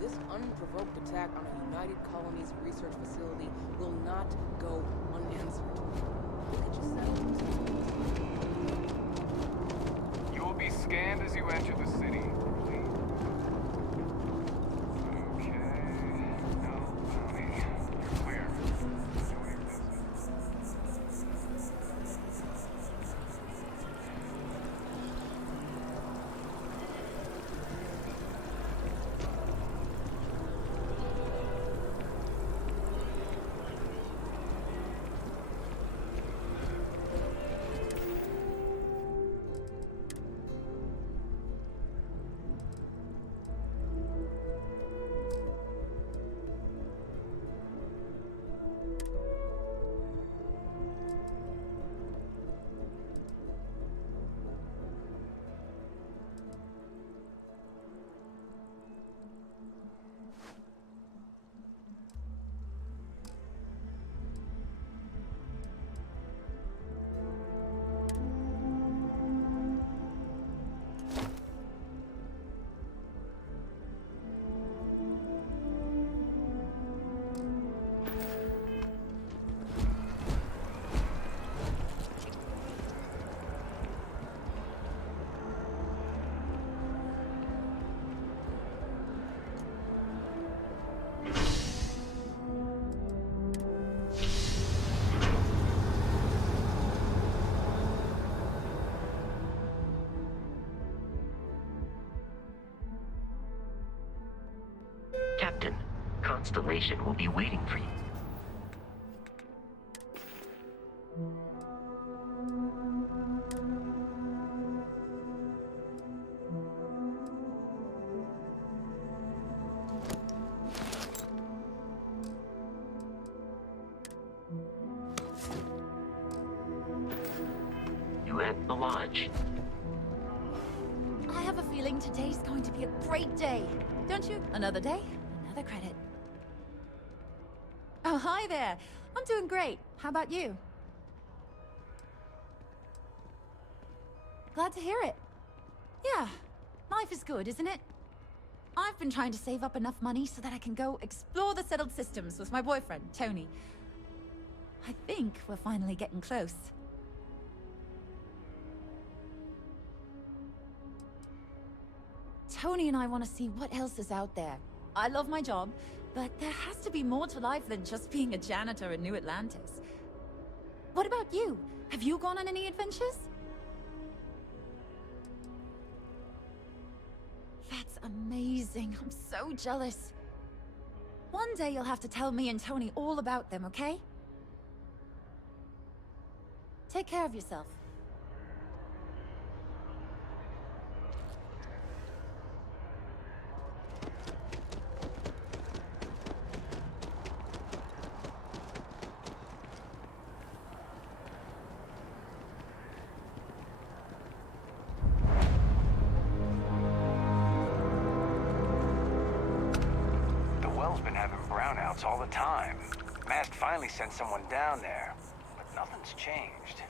This unprovoked attack on a United Colonies research facility will not go unanswered. Look at yourselves. You will be scanned as you enter the city. Please. Okay. No, Tony. You're clear. Enjoy your visit. Captain, Constellation will be waiting for you. You at the lodge. I have a feeling today's going to be a great day. Don't you? Another day, another credit. Oh, hi there. I'm doing great. How about you? Glad to hear it. Yeah, life is good, isn't it? I've been trying to save up enough money so that I can go explore the settled systems with my boyfriend, Tony. I think we're finally getting close. Tony and I want to see what else is out there. I love my job, but there has to be more to life than just being a janitor in New Atlantis. What about you? Have you gone on any adventures? That's amazing. I'm so jealous. One day you'll have to tell me and Tony all about them, okay? Take care of yourself. All the time. Mast finally sent someone down there, but nothing's changed.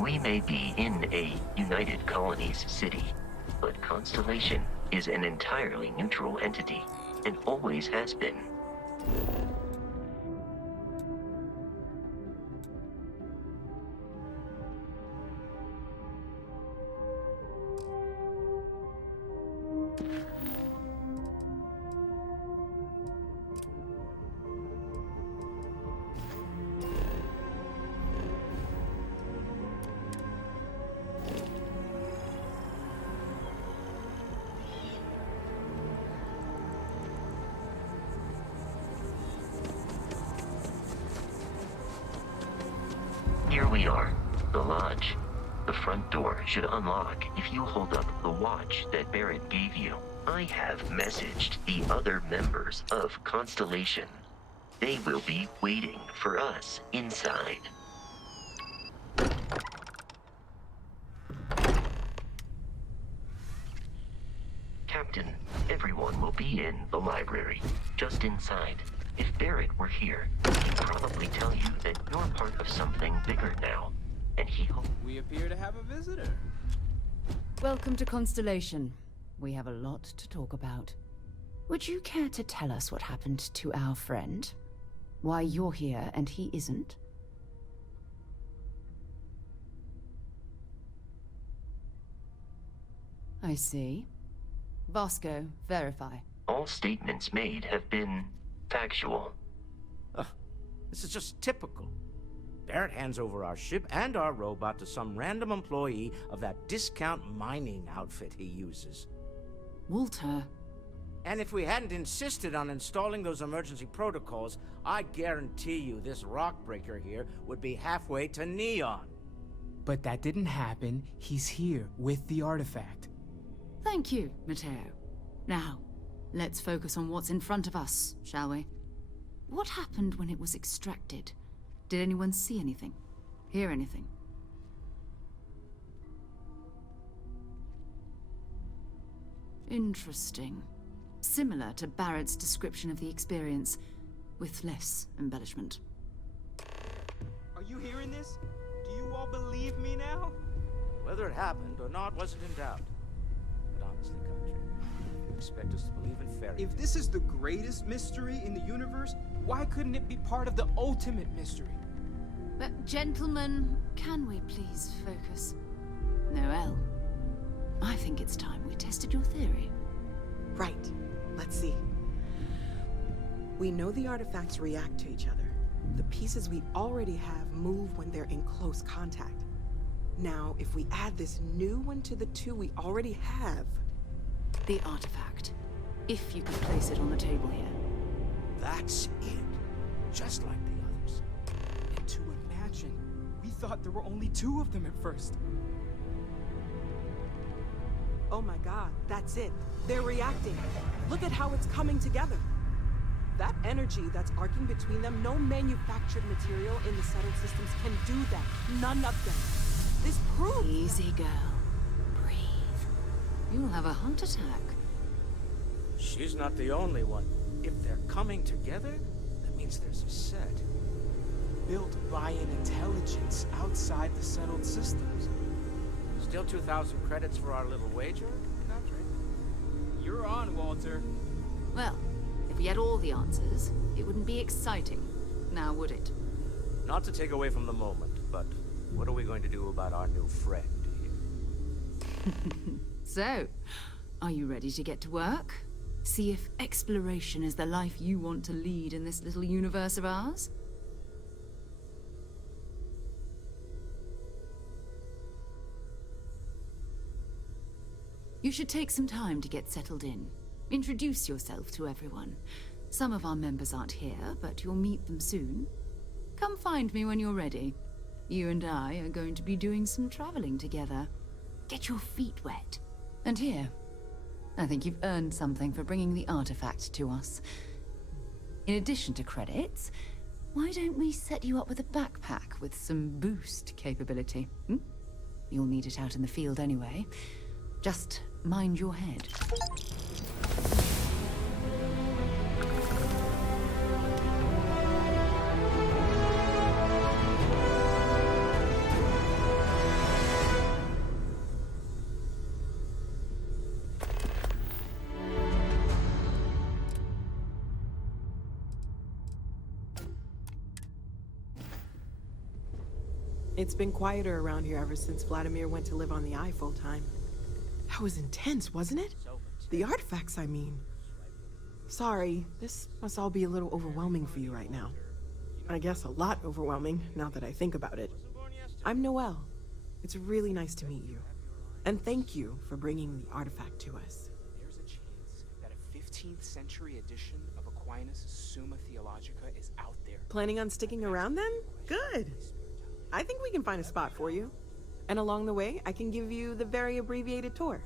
We may be in a United Colonies city, but Constellation is an entirely neutral entity, and always has been. The front door should unlock if you hold up the watch that Barrett gave you. I have messaged the other members of Constellation. They will be waiting for us inside. Captain, everyone will be in the library, just inside. If Barrett were here, he'd probably tell you that you're part of something bigger now, and he hopes... We appear to have a visitor. Welcome to Constellation. We have a lot to talk about. Would you care to tell us what happened to our friend? Why you're here and he isn't? I see. Vasco, verify. All statements made have been factual. This is just typical. Barrett hands over our ship and our robot to some random employee of that discount mining outfit he uses. Walter. And if we hadn't insisted on installing those emergency protocols, I guarantee you this rock breaker here would be halfway to Neon. But that didn't happen. He's here with the artifact. Thank you, Matteo. Now, let's focus on what's in front of us, shall we? What happened when it was extracted? Did anyone see anything? Hear anything? Interesting. Similar to Barrett's description of the experience, with less embellishment. Are you hearing this? Do you all believe me now? Whether it happened or not wasn't in doubt. But honestly, Country, you expect us to believe in fairy If this is the greatest mystery in the universe, why couldn't it be part of the ultimate mystery? But gentlemen, can we please focus? Noel, I think it's time we tested your theory. Right. Let's see. We know the artifacts react to each other. The pieces we already have move when they're in close contact. Now, if we add this new one to the two we already have... The artifact. If you could place it on the table here. That's it. Just like the others. And to imagine, we thought there were only 2 of them at first. Oh my god, that's it. They're reacting. Look at how it's coming together. That energy that's arcing between them, no manufactured material in the settled systems can do that. None of them. This proves... Easy, girl. Breathe. You'll have a heart attack. She's not the only one. If they're coming together, that means there's a set. Built by an intelligence outside the settled systems. Still 2,000 credits for our little wager, Country? You're on, Walter. Well, if we had all the answers, it wouldn't be exciting, now would it? Not to take away from the moment, but what are we going to do about our new friend here? So, are you ready to get to work? See if exploration is the life you want to lead in this little universe of ours? You should take some time to get settled in. Introduce yourself to everyone. Some of our members aren't here, but you'll meet them soon. Come find me when you're ready. You and I are going to be doing some traveling together. Get your feet wet. And here, I think you've earned something for bringing the artifact to us. In addition to credits, why don't we set you up with a backpack with some boost capability? You'll need it out in the field anyway. Just mind your head. It's been quieter around here ever since Vladimir went to live on the Eye full-time. That was intense, wasn't it? The artifacts, I mean. Sorry, this must all be a little overwhelming for you right now. I guess a lot overwhelming, now that I think about it. I'm Noelle. It's really nice to meet you. And thank you for bringing the artifact to us. There's a chance that a 15th century edition of Aquinas' Summa Theologica is out there. Planning on sticking around then? Good. I think we can find a spot for you. And along the way, I can give you the very abbreviated tour.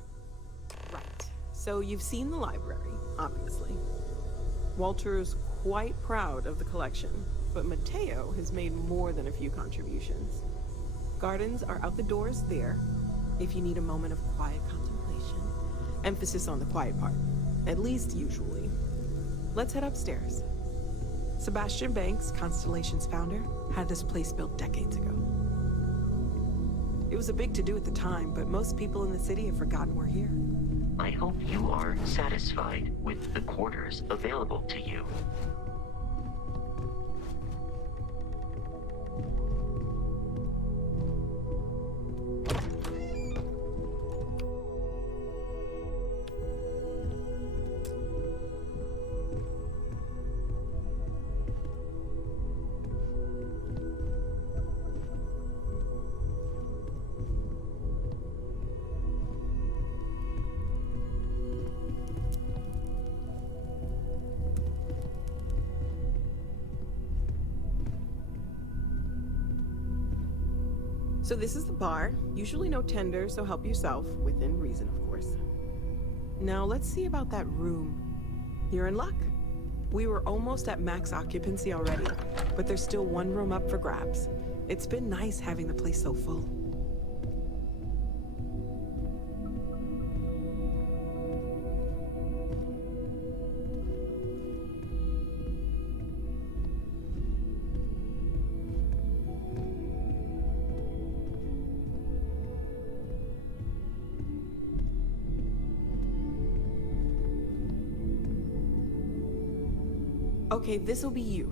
Right. So you've seen the library, obviously. Walter's quite proud of the collection, but Mateo has made more than a few contributions. Gardens are out the doors there, if you need a moment of quiet contemplation. Emphasis on the quiet part, at least usually. Let's head upstairs. Sebastian Banks, Constellation's founder, had this place built decades ago. It was a big to-do at the time, but most people in the city have forgotten we're here. I hope you are satisfied with the quarters available to you. So this is the bar. Usually no tender, so help yourself, within reason, of course. Now let's see about that room. You're in luck. We were almost at max occupancy already, but there's still one room up for grabs. It's been nice having the place so full. Okay, this'll be you.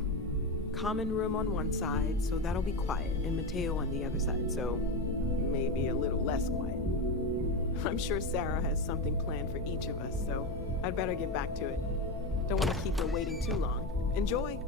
Common room on one side, so that'll be quiet, and Mateo on the other side, so maybe a little less quiet. I'm sure Sarah has something planned for each of us, so I'd better get back to it. Don't want to keep her waiting too long. Enjoy!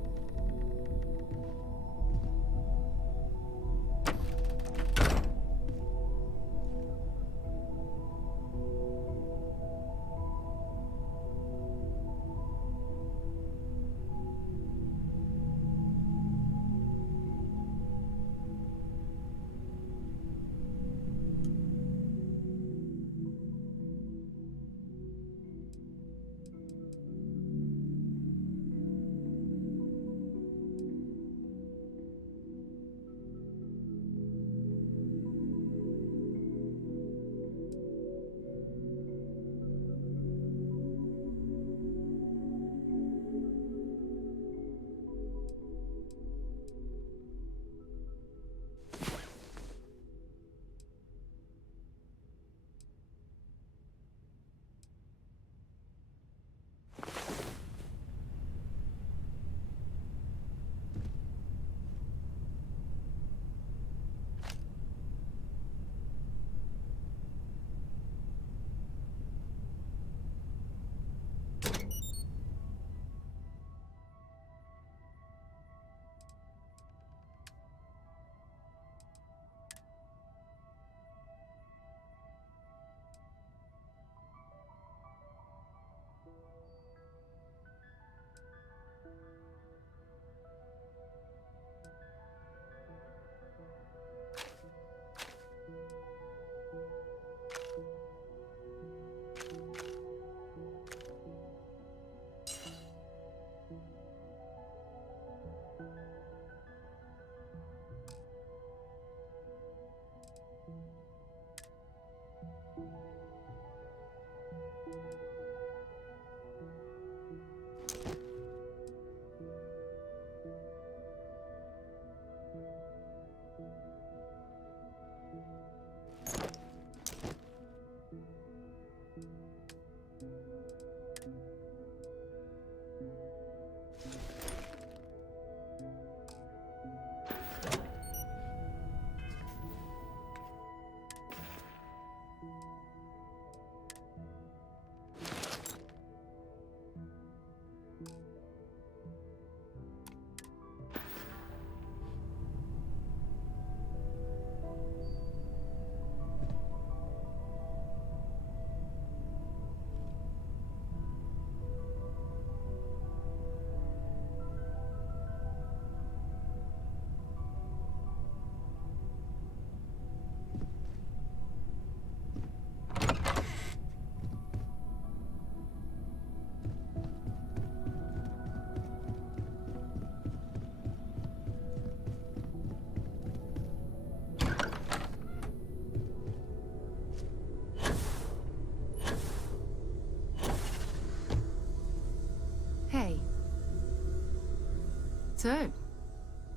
So,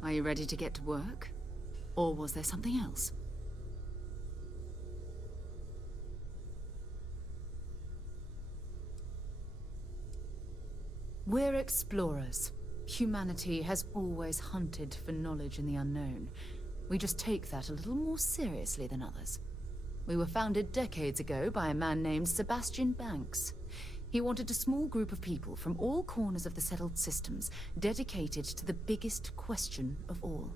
are you ready to get to work? Or was there something else? We're explorers. Humanity has always hunted for knowledge in the unknown. We just take that a little more seriously than others. We were founded decades ago by a man named Sebastian Banks. He wanted a small group of people from all corners of the settled systems dedicated to the biggest question of all.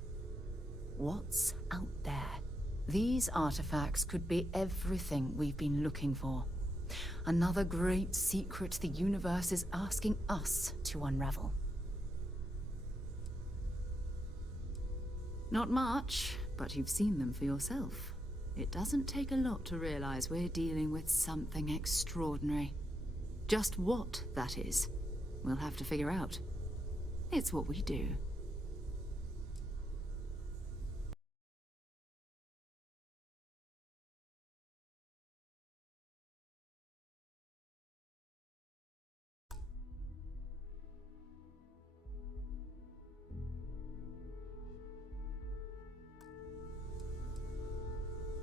What's out there? These artifacts could be everything we've been looking for. Another great secret the universe is asking us to unravel. Not much, but you've seen them for yourself. It doesn't take a lot to realize we're dealing with something extraordinary. Just what that is, we'll have to figure out. It's what we do.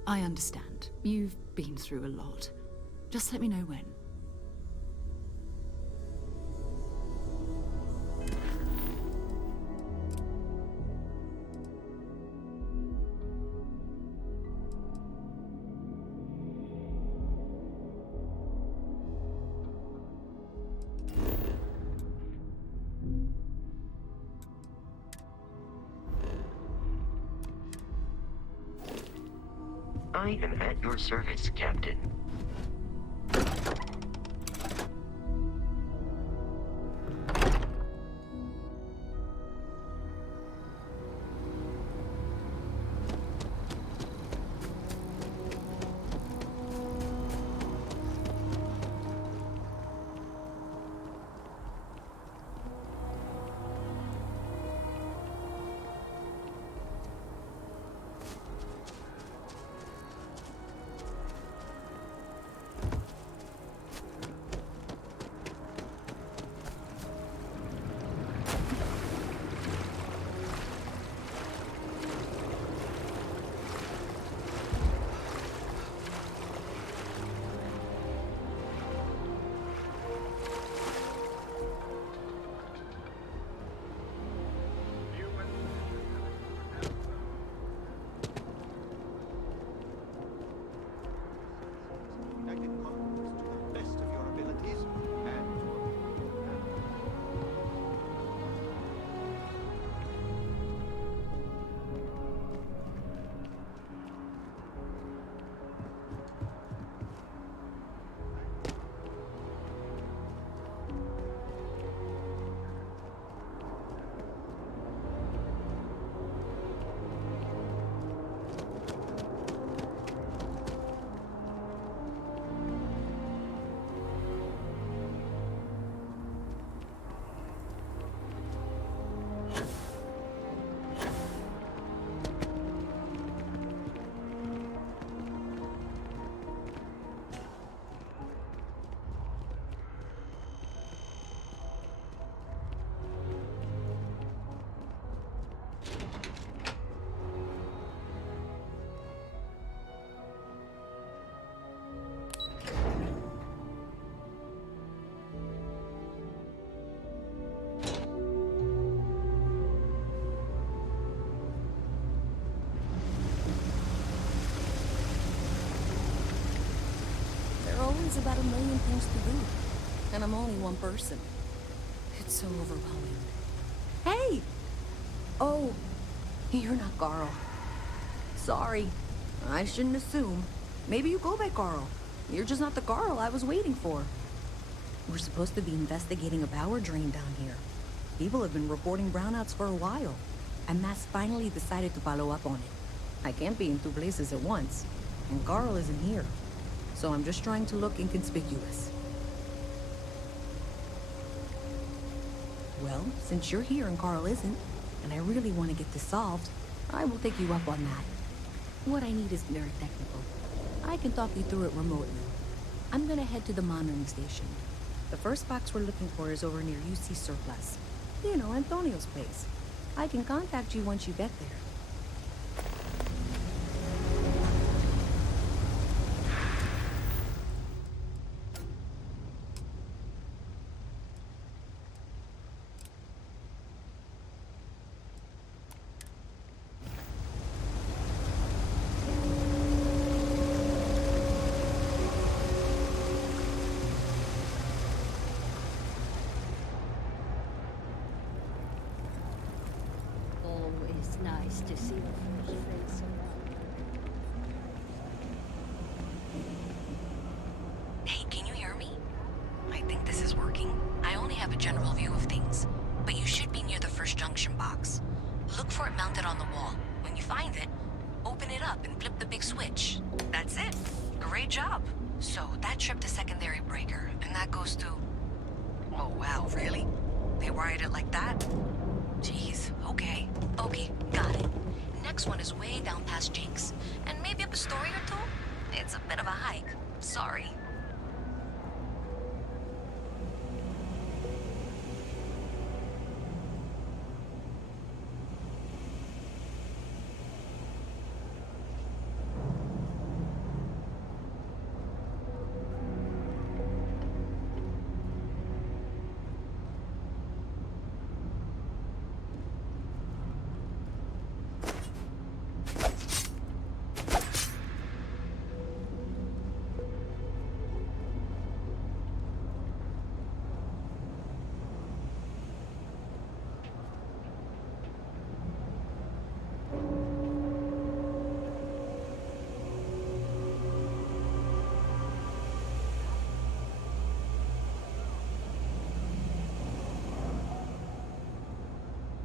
I understand. You've been through a lot. Just let me know when. I am at your service, Captain. There's about 1 million things to do, and I'm only one person. It's so overwhelming. Hey! Oh, you're not Carl. Sorry, I shouldn't assume. Maybe you go by Carl. You're just not the Carl I was waiting for. We're supposed to be investigating a power drain down here. People have been reporting brownouts for a while, and Mass finally decided to follow up on it. I can't be in 2 places at once, and Carl isn't here. So I'm just trying to look inconspicuous. Well, since you're here and Carl isn't, and I really want to get this solved, I will take you up on that. What I need is very technical. I can talk you through it remotely. I'm gonna head to the monitoring station. The first box we're looking for is over near UC Surplus. You know, Antonio's place. I can contact you once you get there. Always nice to see a fresh face around. Hey, can you hear me? I think this is working. I only have a general view of things, but you should be near the first junction box. Look for it mounted on the wall. When you find it, open it up and flip the big switch. That's it. Great job. So that tripped the secondary breaker, and that goes to... Oh, wow, really? They wired it like that? Jeez, okay. Okay, got it. Next one is way down past Jake's, and maybe up a story or two? It's a bit of a hike. Sorry.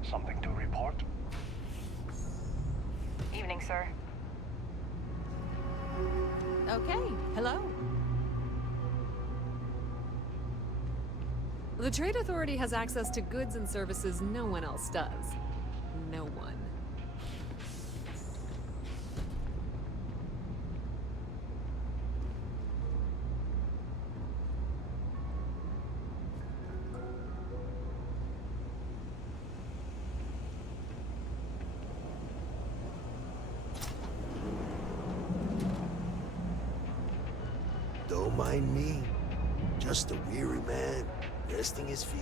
Something to report? Evening, sir. Okay, hello. The Trade Authority has access to goods and services no one else does. No one. Don't mind me. Just a weary man, resting his feet.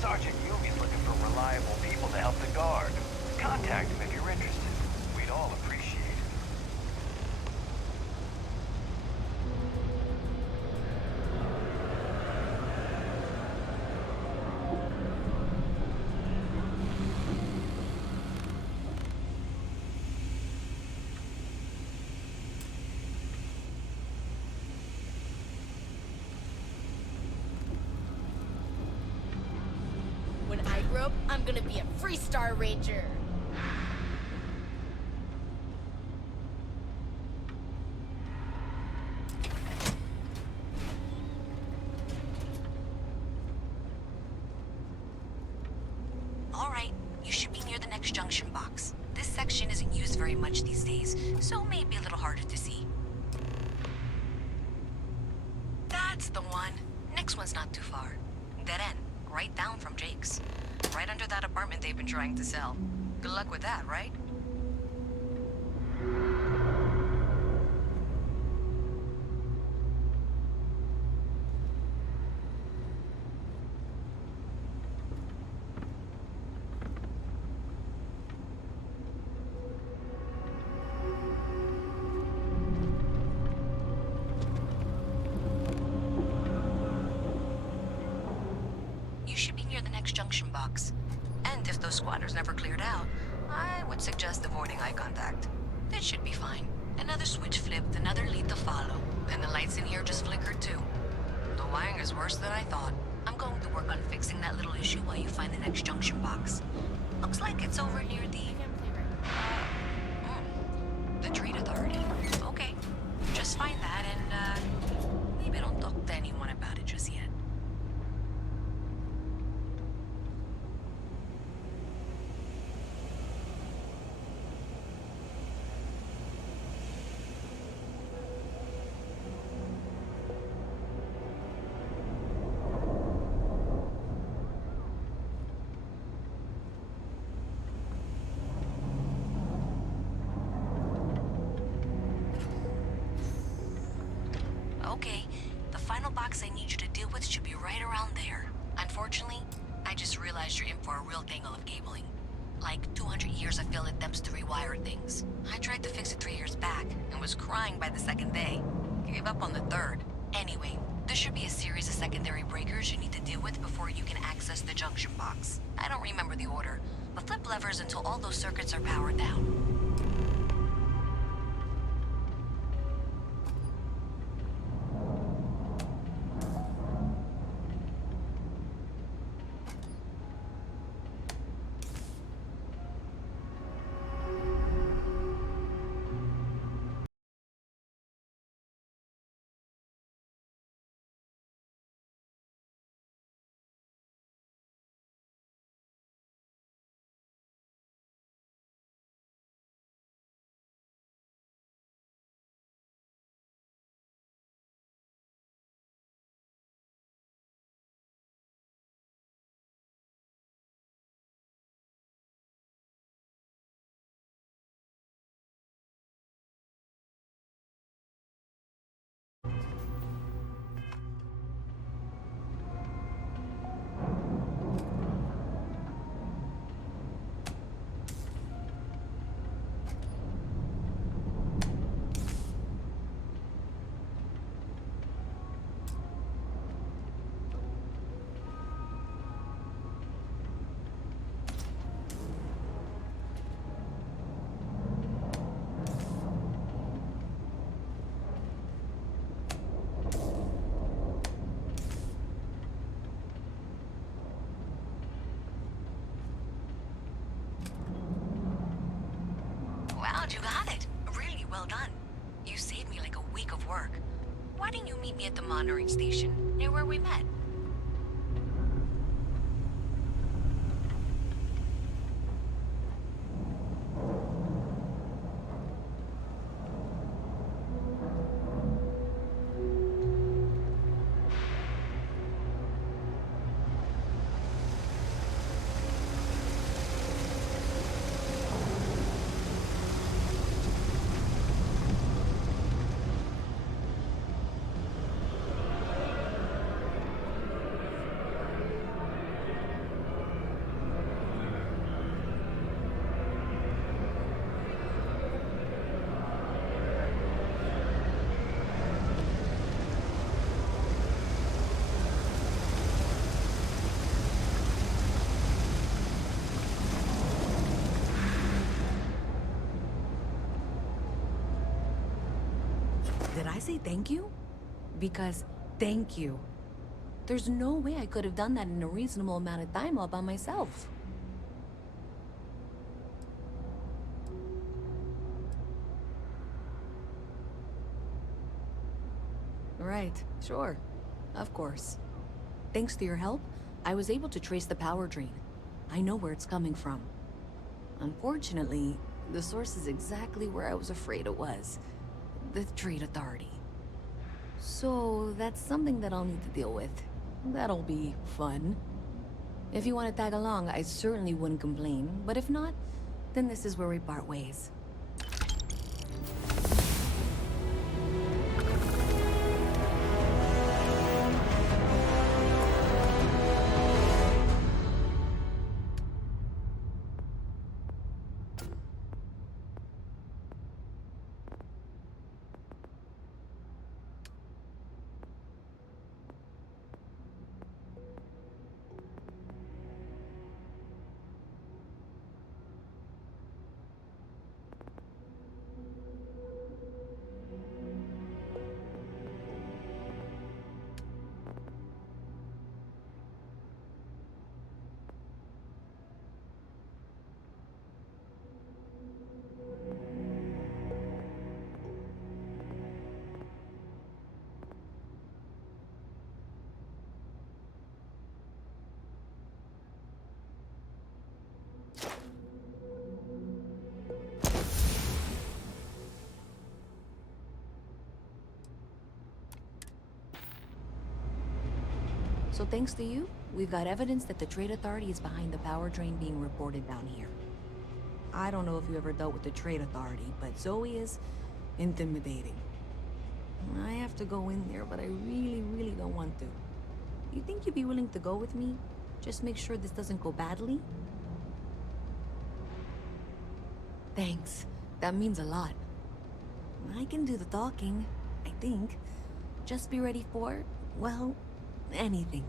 Sergeant Yumi's looking for reliable people to help the guard. Contact him if you're interested. We'd all appreciate it. When I grow up, I'm gonna be a Freestar Ranger. All right, you should be near the next junction box. This section isn't used very much these days, so maybe a little harder to see. That's the one. Next one's not too far. Dead end, right down from Jake's. Right under that apartment they've been trying to sell. Good luck with that, right? You should be near the next junction box. And if those squatters never cleared out, I would suggest avoiding eye contact. That should be fine. Another switch flipped, another lead to follow. And the lights in here just flickered too. The wiring is worse than I thought. I'm going to work on fixing that little issue while you find the next junction box. Looks like it's over near the... the Trade Authority. Okay. Just find that and, maybe don't talk to anyone about it just yet. box I need you to deal with should be right around there. Unfortunately, I just realized you're in for a real tangle of cabling. Like 200 years of field attempts to rewire things. I tried to fix it 3 years back and was crying by the second day. Gave up on the third. Anyway, there should be a series of secondary breakers you need to deal with before you can access the junction box. I don't remember the order, but flip levers until all those circuits are powered down. Wow, you got it. Really well done. You saved me like a week of work. Why didn't you meet me at the monitoring station, near where we met? Did I say thank you? Because thank you. There's no way I could have done that in a reasonable amount of time all by myself. Right, sure. Of course. Thanks to your help, I was able to trace the power drain. I know where it's coming from. Unfortunately, the source is exactly where I was afraid it was. The Trade Authority. So that's something that I'll need to deal with. That'll be fun. If you want to tag along, I certainly wouldn't complain. But if not, then this is where we part ways. So thanks to you, we've got evidence that the Trade Authority is behind the power drain being reported down here. I don't know if you ever dealt with the Trade Authority, but Zoe is intimidating. I have to go in there, but I really, really don't want to. You think you'd be willing to go with me? Just make sure this doesn't go badly? Thanks. That means a lot. I can do the talking, I think. Just be ready for, well, anything.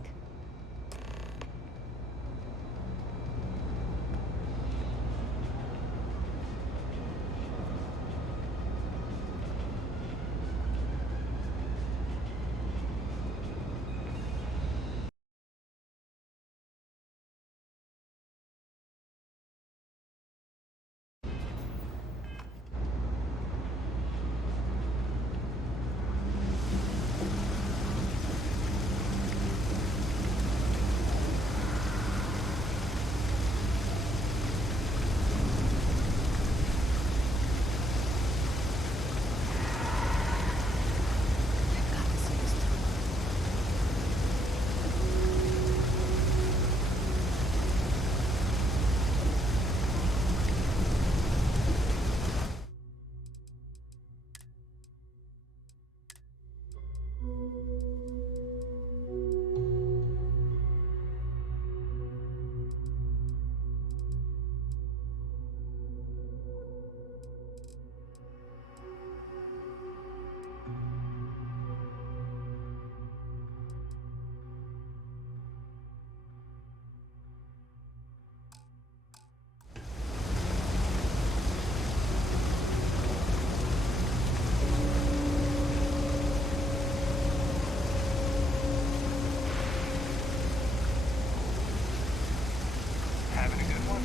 Having a good one?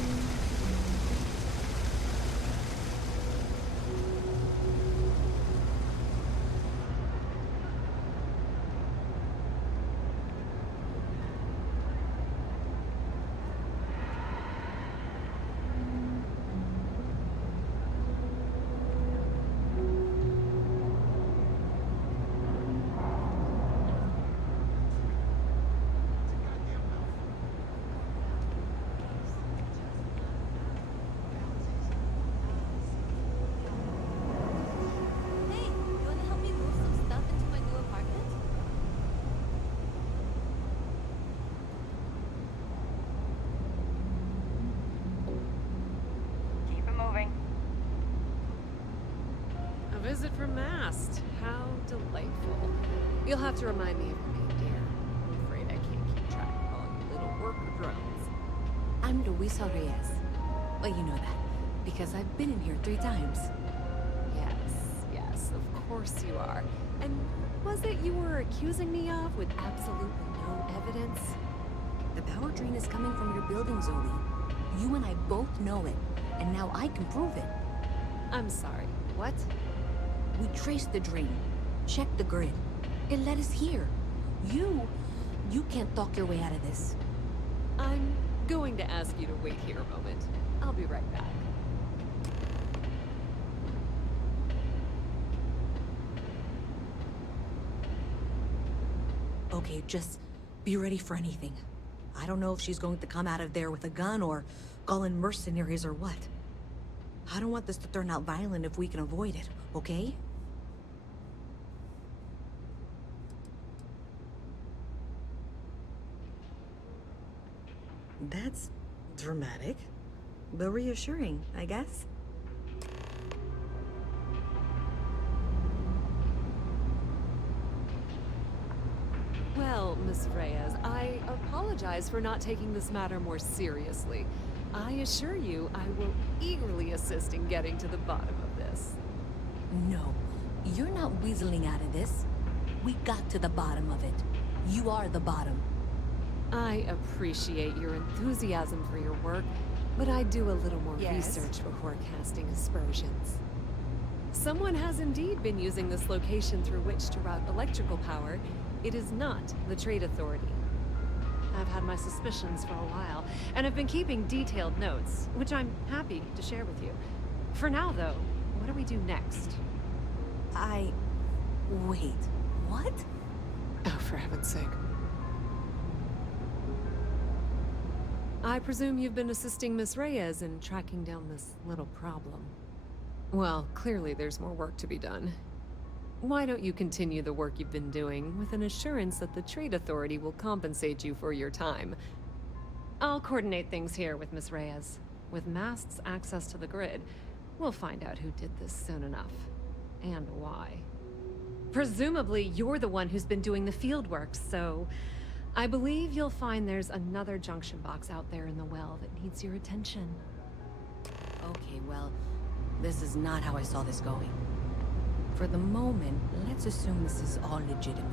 Hey, you wanna help me move some stuff into my new apartment? Keep it moving. A visit from Mast. How delightful. You'll have to remind me of your name, dear. I'm afraid I can't keep track of all you little worker drones. I'm Luisa Reyes. Well, you know that, because I've been in here 3 times. Yes, of course you are. And was it you were accusing me of with absolutely no evidence? The power drain is coming from your building, Zoe. You and I both know it, and now I can prove it. I'm sorry, what? We traced the drain, checked the grid. It led us here. You can't talk your way out of this. I'm going to ask you to wait here a moment. I'll be right back. Okay, just be ready for anything. I don't know if she's going to come out of there with a gun or call in mercenaries or what. I don't want this to turn out violent if we can avoid it, okay? That's dramatic, but reassuring, I guess. Well, Miss Reyes, I apologize for not taking this matter more seriously. I assure you I will eagerly assist in getting to the bottom of this. No, you're not weaseling out of this. We got to the bottom of it. You are the bottom. I appreciate your enthusiasm for your work, but I do a little more research before casting aspersions. Someone has indeed been using this location through which to route electrical power. It is not the Trade Authority. I've had my suspicions for a while, and have been keeping detailed notes, which I'm happy to share with you. For now, though, what do we do next? Wait, what? Oh, for heaven's sake. I presume you've been assisting Miss Reyes in tracking down this little problem. Well, clearly there's more work to be done. Why don't you continue the work you've been doing with an assurance that the Trade Authority will compensate you for your time? I'll coordinate things here with Miss Reyes. With Mast's access to the grid, we'll find out who did this soon enough. And why. Presumably, you're the one who's been doing the field work, so I believe you'll find there's another junction box out there in the well that needs your attention. Okay, well, this is not how I saw this going. For the moment, let's assume this is all legitimate.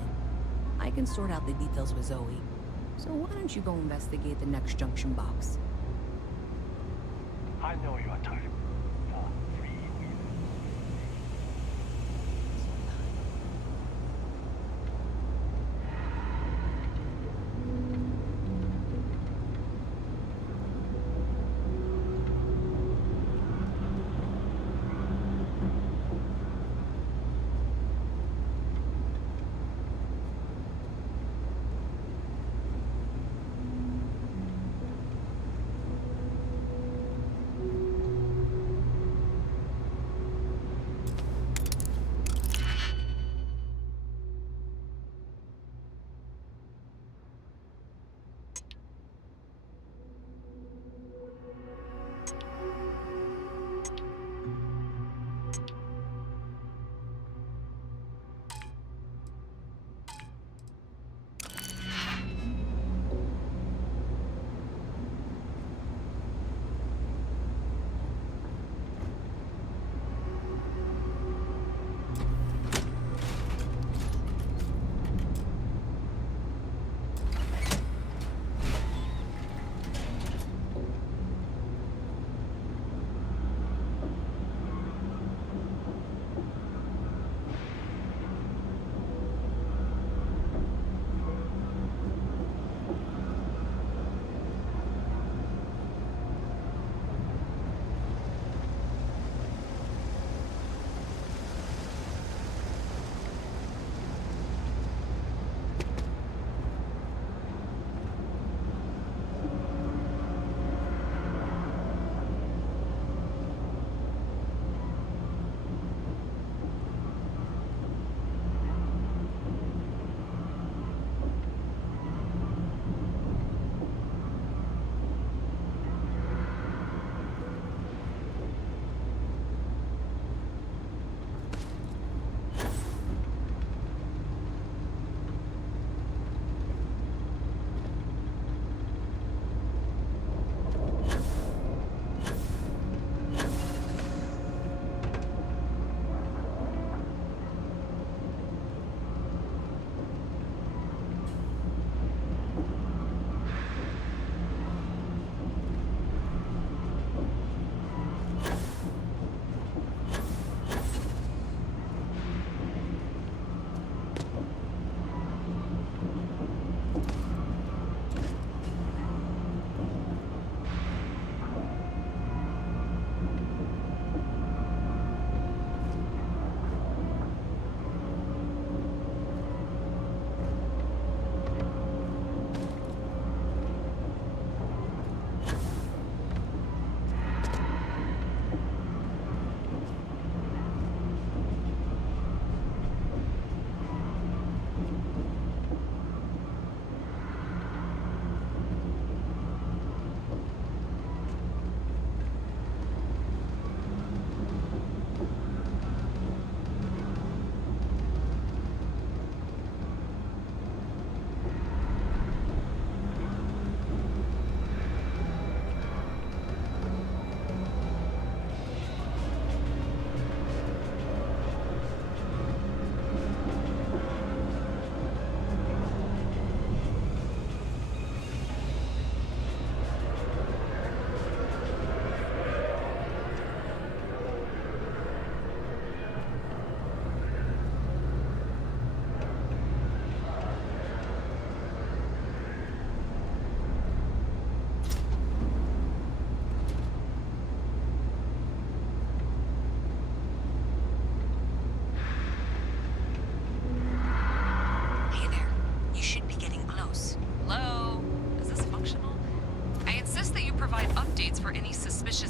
I can sort out the details with Zoe. So why don't you go investigate the next junction box? I know your type. The freewheeler.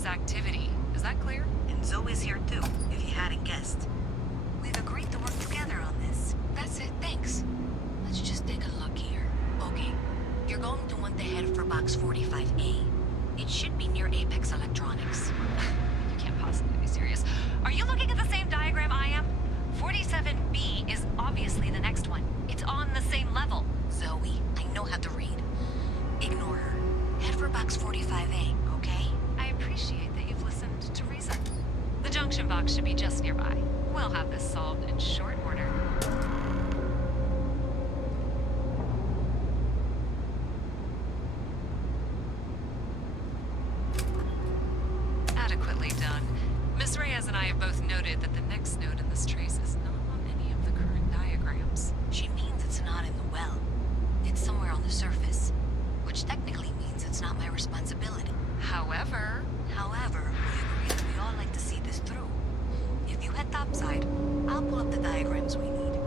Activity. Is that clear? And Zoe's here too, if you hadn't guessed. We've agreed to work together. Okay. You're going to want to head for box 45A. It should be near Apex Electronics. You can't possibly be serious. Are you looking at the same diagram I am? 47B is obviously the next one. It's on the same level. Zoe, I know how to read. Ignore her. Head for box 45A, okay? I appreciate that you've listened to reason. The junction box should be just nearby. We'll have this solved in short order. Adequately done. Miss Reyes and I have both noted that the next node in this trace is not on any of the current diagrams. She means it's not in the well. It's somewhere on the surface. Which technically means it's not my responsibility. However, we agree that we all like to see this through. If you head topside, I'll pull up the diagrams we need.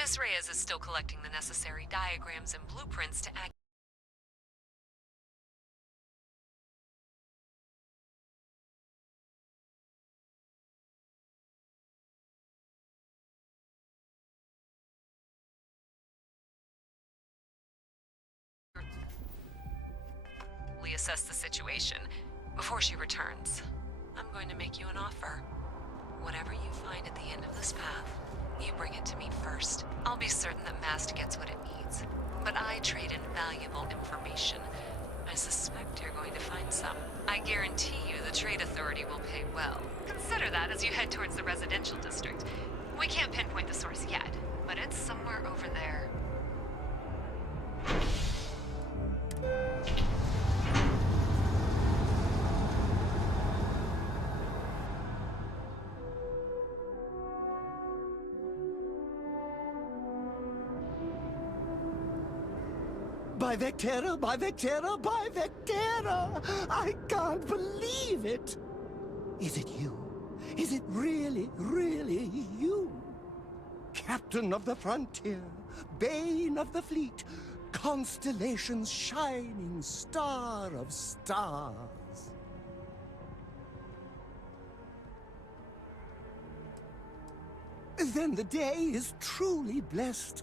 Miss Reyes is still collecting the necessary diagrams and blueprints to accurately assess the situation. Before she returns, I'm going to make you an offer. Whatever you find at the end of this path, you bring it to me first. I'll be certain that Mast gets what it needs. But I trade in valuable information. I suspect you're going to find some. I guarantee you the Trade Authority will pay well. Consider that as you head towards the residential district. We can't pinpoint the source yet, but it's somewhere over there. By Vectera, by Vectera, by Vectera! I can't believe it! Is it you? Is it really, really you? Captain of the frontier, bane of the fleet, constellation's shining star of stars. Then the day is truly blessed,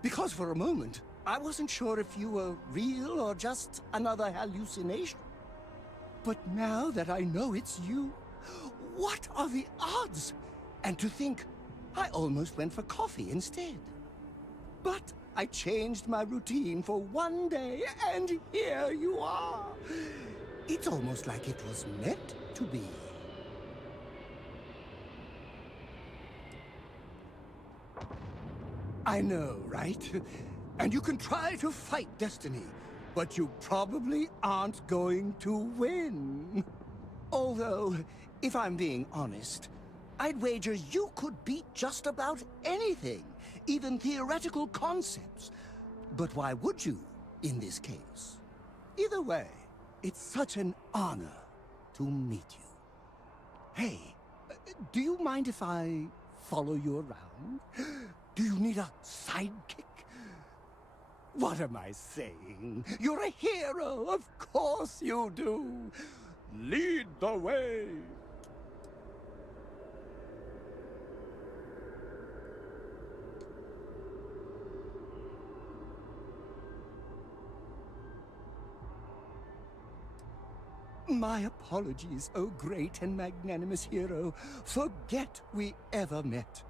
because for a moment, I wasn't sure if you were real or just another hallucination. But now that I know it's you, what are the odds? And to think, I almost went for coffee instead. But I changed my routine for one day, and here you are. It's almost like it was meant to be. I know, right? And you can try to fight destiny, but you probably aren't going to win. Although, if I'm being honest, I'd wager you could beat just about anything, even theoretical concepts. But why would you, in this case? Either way, it's such an honor to meet you. Hey, do you mind if I follow you around? Do you need a sidekick? What am I saying? You're a hero, of course you do. lead the way. My apologies, O great and magnanimous hero. Forget we ever met.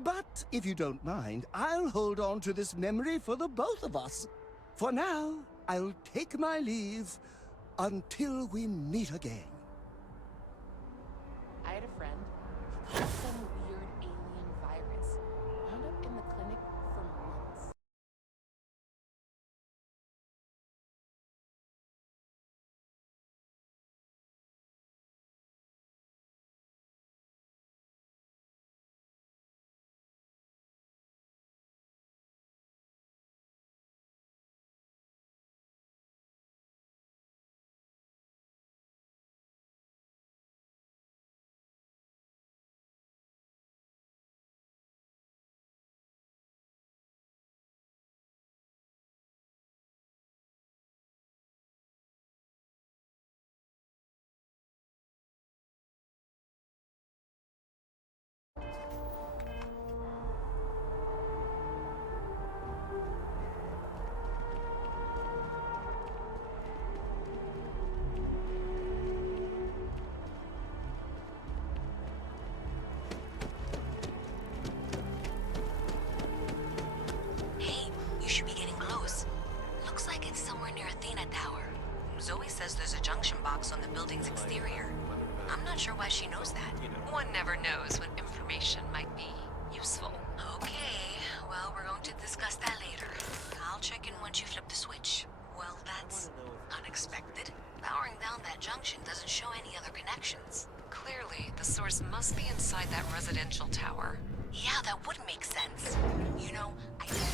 But if you don't mind, I'll hold on to this memory for the both of us. For now, I'll take my leave until we meet again. I had a friend who had some weird alien virus. Wound up in the clinic for months. Hey, you should be getting close. Looks like it's somewhere near Athena Tower. Zoe says there's a junction box on the building's exterior. I'm not sure why she knows that. One never knows when information might be useful. Okay, well, we're going to discuss that later. I'll check in once you flip the switch. Well, that's unexpected. Powering down that junction doesn't show any other connections. Clearly, the source must be inside that residential tower. Yeah, that would make sense. You know, I don't know.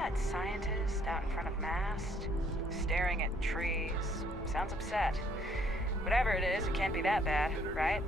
that scientist out in front of Mast? Staring at trees. Sounds upset. Whatever it is, it can't be that bad, right?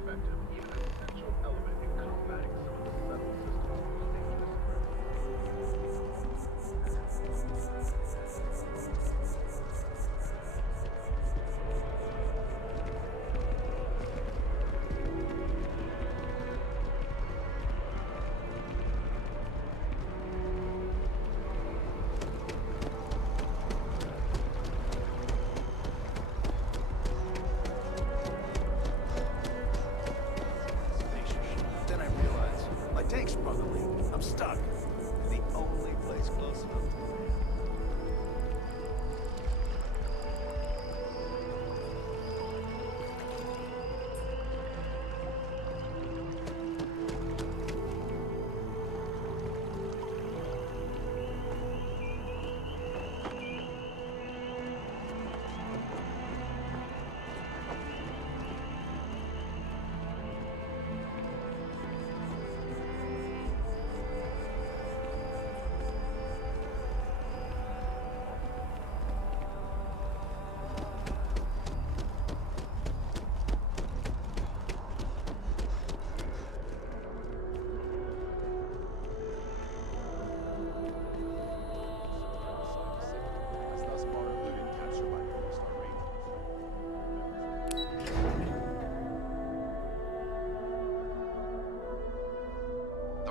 Tank's sprung a leak. I'm stuck. The only place close enough to land.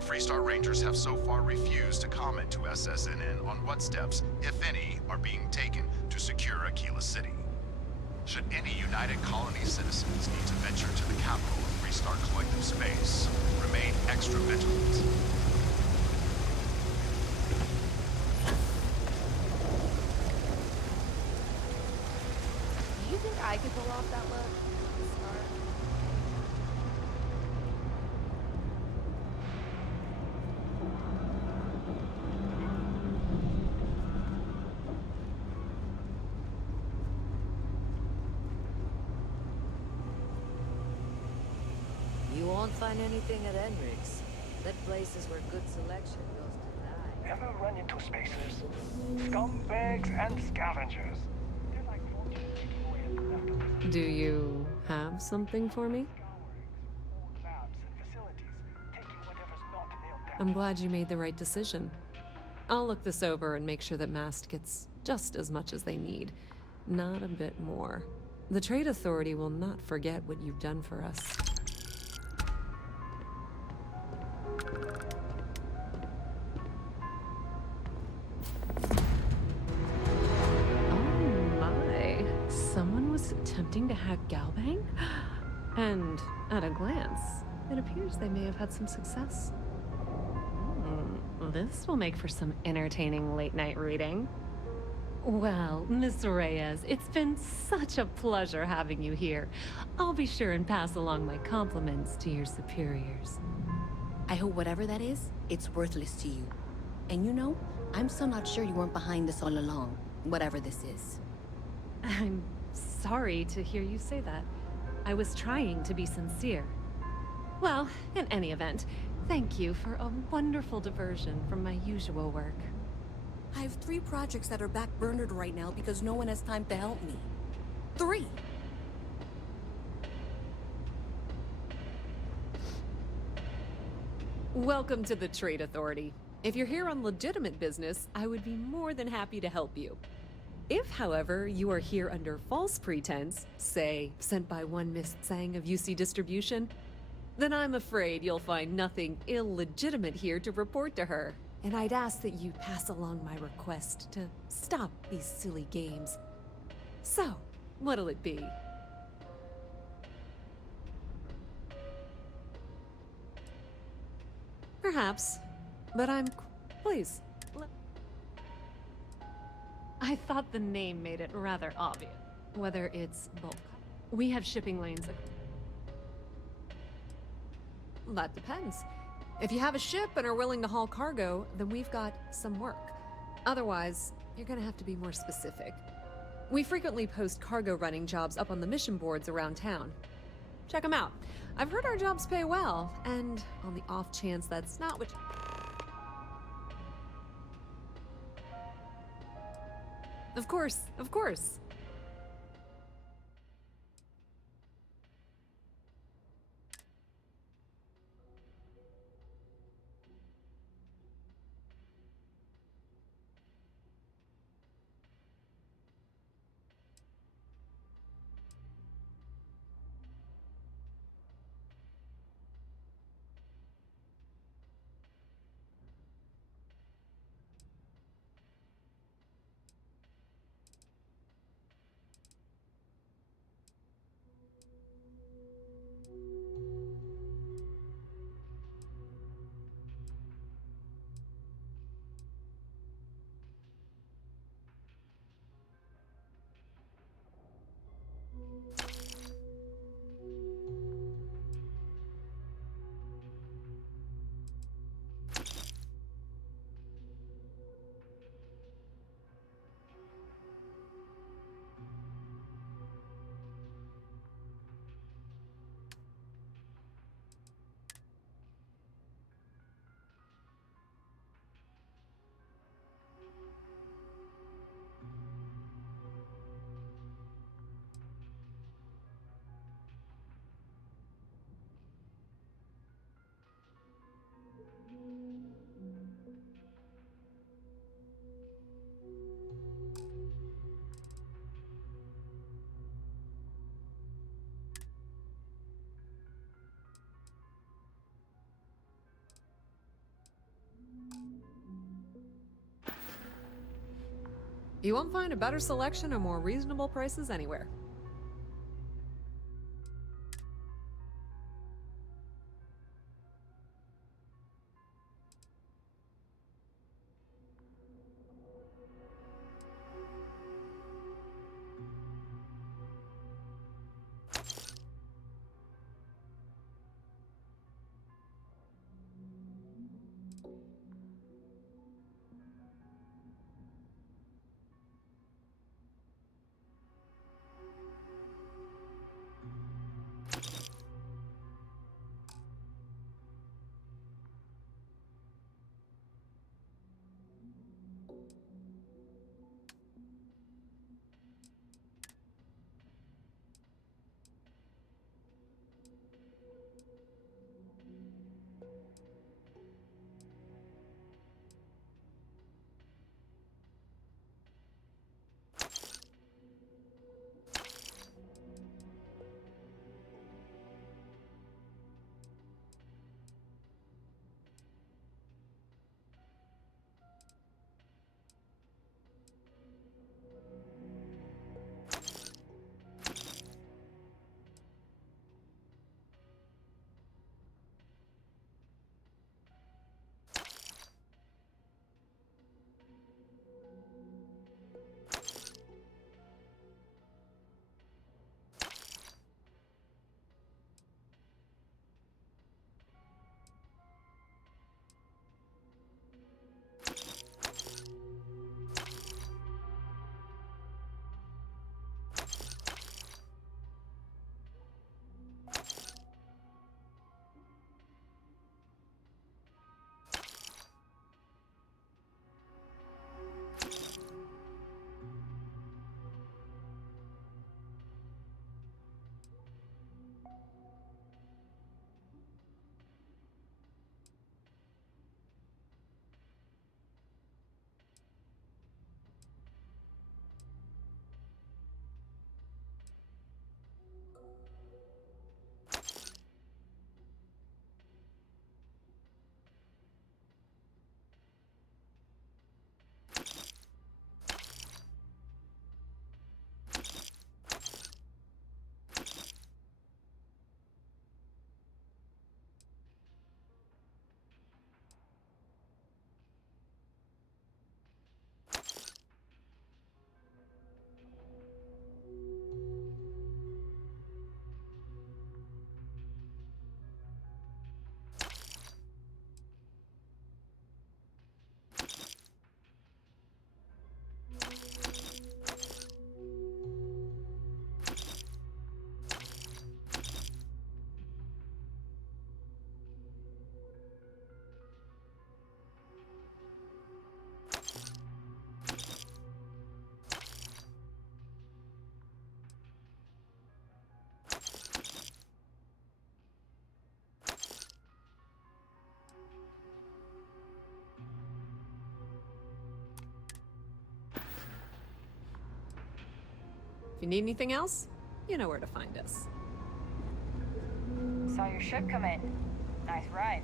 Freestar Rangers have so far refused to comment to SSNN on what steps, if any, are being taken to secure a.k.a. City. Should any United Colony citizens need to venture to the capital of Freestar Collective Space, remain extra vigilant. Do you think I could pull off that look? You won't find anything at Enric's. That place is where good selection goes to die. Ever run into spacers? Scumbags and scavengers. They're like vultures taking away at the leftovers. Do you have something for me? Old labs and facilities, taking whatever's not nailed down. I'm glad you made the right decision. I'll look this over and make sure that Mast gets just as much as they need, not a bit more. The Trade Authority will not forget what you've done for us. Someone was attempting to hack Galbang? And at a glance, it appears they may have had some success. This will make for some entertaining late-night reading. Well, Miss Reyes, it's been such a pleasure having you here. I'll be sure and pass along my compliments to your superiors. I hope whatever that is, it's worthless to you. And you know, I'm still not sure you weren't behind this all along, whatever this is. I'm sorry to hear you say that. I was trying to be sincere. Well, in any event, thank you for a wonderful diversion from my usual work. I have 3 projects that are backburnered right now because no one has time to help me. 3! Welcome to the Trade Authority. If you're here on legitimate business, I would be more than happy to help you. If, however, you are here under false pretense, say, sent by one Miss Tsang of UC Distribution, then I'm afraid you'll find nothing illegitimate here to report to her. And I'd ask that you pass along my request to stop these silly games. So, what'll it be? Perhaps, but please. I thought the name made it rather obvious. Whether it's bulk. We have shipping lanes. That depends. If you have a ship and are willing to haul cargo, then we've got some work. Otherwise, you're gonna have to be more specific. We frequently post cargo running jobs up on the mission boards around town. Check them out. I've heard our jobs pay well, and on the off chance that's not what Of course, of course. You won't find a better selection or more reasonable prices anywhere. If you need anything else, you know where to find us. Saw your ship come in. Nice ride.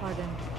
Pardon.